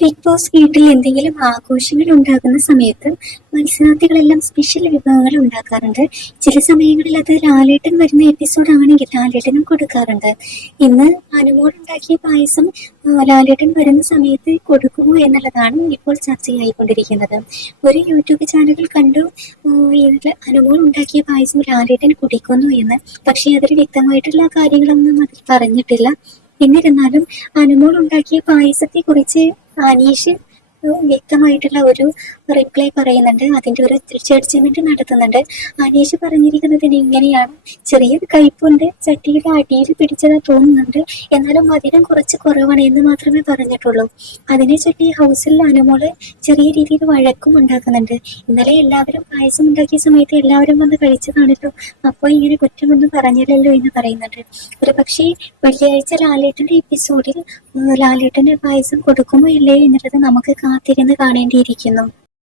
Big boss വീട്ടിൽ എന്തെങ്കിലും ആഘോഷങ്ങൾ ഉണ്ടാകുന്ന സമയത്ത് മത്സരാർത്ഥികളെല്ലാം സ്പെഷ്യൽ വിഭവങ്ങൾ ഉണ്ടാക്കാറുണ്ട്. ചില സമയങ്ങളിൽ അത് ലാലേട്ടൻ വരുന്ന എപ്പിസോഡ് ആണെങ്കിൽ ലാലേട്ടനും കൊടുക്കാറുണ്ട്. ഇന്ന് അനുമോൾ ഉണ്ടാക്കിയ പായസം ലാലേട്ടൻ വരുന്ന സമയത്ത് കൊടുക്കുമോ എന്നുള്ളതാണ് ഇപ്പോൾ ചർച്ചയായിക്കൊണ്ടിരിക്കുന്നത്. ഒരു യൂട്യൂബ് ചാനൽ കണ്ടു അനുമോൾ ഉണ്ടാക്കിയ പായസം ലാലേട്ടൻ കുടിക്കുന്നു എന്ന്. പക്ഷേ അതിൽ വ്യക്തമായിട്ടുള്ള കാര്യങ്ങളൊന്നും അതിൽ പറഞ്ഞിട്ടില്ല. എന്നിരുന്നാലും അനുമോൾ ഉണ്ടാക്കിയ പായസത്തെ കുറിച്ച് അനീഷ് വ്യക്തമായിട്ടുള്ള ഒരു റിപ്ലൈ പറയുന്നുണ്ട്. അതിന്റെ ഒരു ജഡ്ജ്മെന്റ് നടത്തുന്നുണ്ട്. അനീഷ് പറഞ്ഞിരിക്കുന്നത് ഇങ്ങനെയാണ്. ചെറിയ കയ്പുണ്ട്. ചട്ടിയുടെ അടിയിൽ പിടിച്ചതാ തോന്നുന്നുണ്ട്. എന്നാലും മധുരം കുറച്ച് കുറവാണ് എന്ന് മാത്രമേ പറഞ്ഞിട്ടുള്ളൂ. അതിനെ ചൊല്ലി ഹൗസിൽ അനുമോൾ ചെറിയ രീതിയിൽ വഴക്കും ഉണ്ടാക്കുന്നുണ്ട്. ഇന്നലെ എല്ലാവരും പായസം ഉണ്ടാക്കിയ സമയത്ത് എല്ലാവരും വന്ന് കഴിച്ചതാണല്ലോ. അപ്പോൾ ഇങ്ങനെ കുറ്റമൊന്നും പറഞ്ഞില്ലല്ലോ എന്ന് പറയുന്നുണ്ട്. ഒരു പക്ഷേ വെള്ളിയാഴ്ച ലാലേട്ടന്റെ എപ്പിസോഡിൽ ലാലേട്ടന് പായസം കൊടുക്കുമോ ഇല്ലേ എന്നുള്ളത് നമുക്ക് കാത്തിരുന്ന് കാണേണ്ടിയിരിക്കുന്നു.